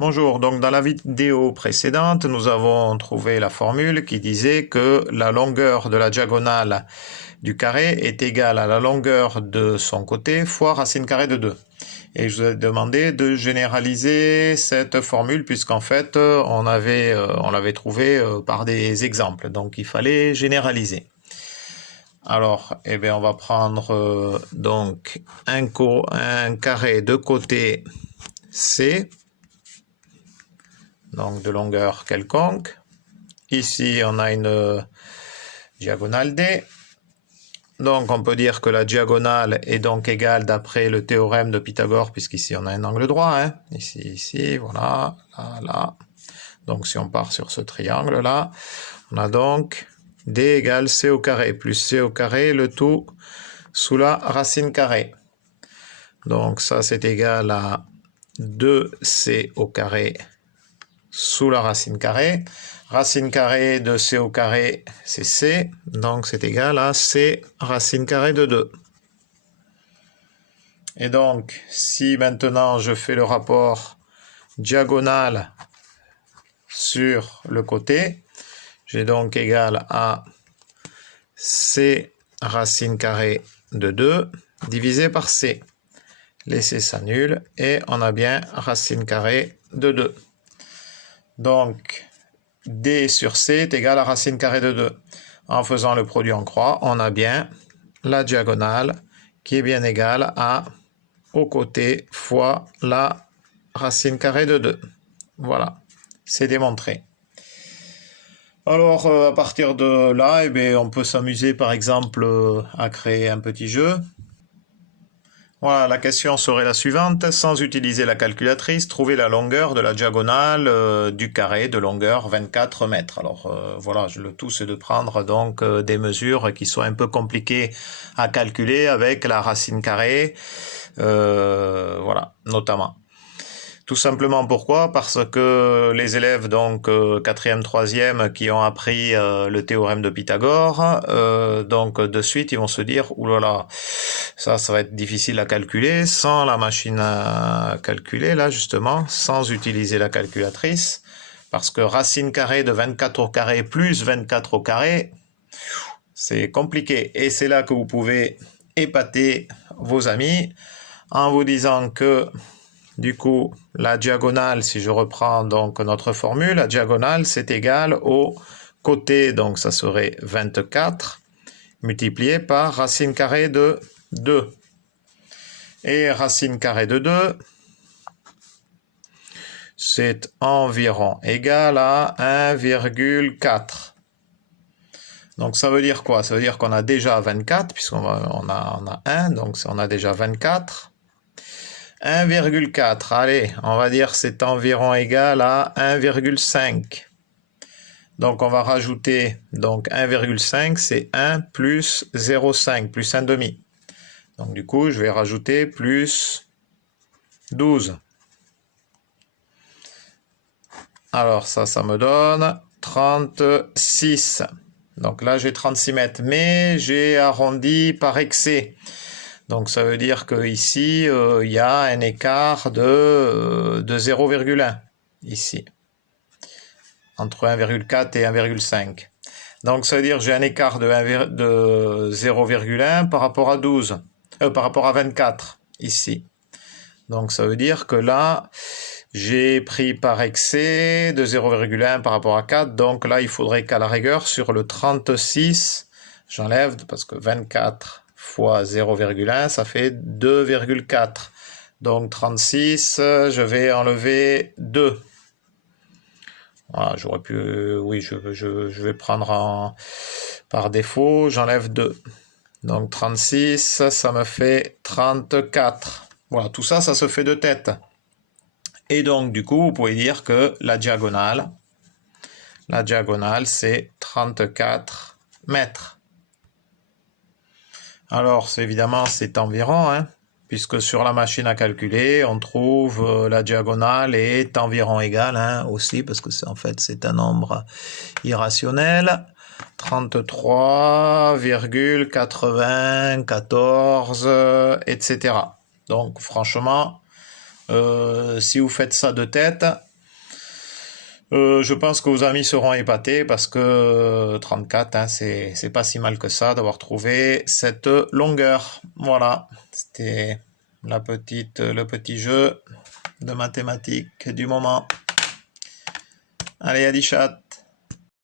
Bonjour, donc dans la vidéo précédente, nous avons trouvé la formule qui disait que la longueur de la diagonale du carré est égale à la longueur de son côté fois racine carrée de 2. Et je vous ai demandé de généraliser cette formule puisqu'en fait on l'avait trouvé par des exemples, donc il fallait généraliser. Alors, eh bien, on va prendre donc un carré de côté C, donc de longueur quelconque. Ici, on a une diagonale D. Donc, on peut dire que la diagonale est donc égale d'après le théorème de Pythagore, puisqu'ici, on a un angle droit. Hein. Ici, voilà, là, là. Donc, si on part sur ce triangle-là, on a donc D égale C au carré, plus C au carré, le tout sous la racine carrée. Donc, ça, c'est égal à 2C au carré sous la racine carrée. Racine carrée de C au carré, c'est C, donc c'est égal à C racine carrée de 2. Et donc, si maintenant je fais le rapport diagonale sur le côté, j'ai donc égal à C racine carrée de 2 divisé par C. Les C s'annulent et on a bien racine carrée de 2. Donc, D sur C est égal à racine carrée de 2. En faisant le produit en croix, on a bien la diagonale qui est bien égale à au côté fois la racine carrée de 2. Voilà, c'est démontré. Alors, à partir de là, eh bien, on peut s'amuser par exemple à créer un petit jeu. Voilà, la question serait la suivante. Sans utiliser la calculatrice, trouver la longueur de la diagonale du carré de longueur 24 mètres. Alors voilà, le tout c'est de prendre donc des mesures qui sont un peu compliquées à calculer avec la racine carrée, voilà, notamment. Tout simplement pourquoi? Parce que les élèves donc 4e, 3e qui ont appris le théorème de Pythagore, donc de suite ils vont se dire « oulala, ça va être difficile à calculer sans la machine à calculer là justement, sans utiliser la calculatrice, parce que racine carrée de 24 au carré plus 24 au carré, c'est compliqué. Et c'est là que vous pouvez épater vos amis en vous disant que du coup, la diagonale, si je reprends donc notre formule, la diagonale c'est égal au côté, donc ça serait 24, multiplié par racine carrée de 2. Et racine carrée de 2, c'est environ égal à 1,4. Donc ça veut dire quoi? Ça veut dire qu'on a déjà 24, puisqu'on a 1, donc on a déjà 24. 1,4, allez, on va dire c'est environ égal à 1,5. Donc on va rajouter donc 1,5, c'est 1 plus 0,5, plus 1 demi. Donc du coup, je vais rajouter plus 12. Alors ça me donne 36. Donc là, j'ai 36 mètres, mais j'ai arrondi par excès. Donc ça veut dire qu'ici, il y a un écart de 0,1 ici, entre 1,4 et 1,5. Donc ça veut dire que j'ai un écart de 0,1 par rapport à 12, par rapport à 24 ici. Donc ça veut dire que là, j'ai pris par excès de 0,1 par rapport à 4. Donc là, il faudrait qu'à la rigueur, sur le 36, j'enlève, parce que 24 fois 0,1, ça fait 2,4. Donc 36, je vais enlever 2. Voilà, j'aurais pu... Oui, je vais prendre par défaut, j'enlève 2. Donc 36, ça me fait 34. Voilà, tout ça, ça se fait de tête. Et donc, du coup, vous pouvez dire que la diagonale, c'est 34 mètres. Alors, évidemment, c'est environ, hein, puisque sur la machine à calculer, on trouve la diagonale est environ égale, hein, aussi, parce que en fait, c'est un nombre irrationnel. 33,94, etc. Donc, franchement, si vous faites ça de tête, Je pense que vos amis seront épatés parce que 34, hein, c'est pas si mal que ça d'avoir trouvé cette longueur. Voilà, c'était le petit jeu de mathématiques du moment. Allez, à 10 chat.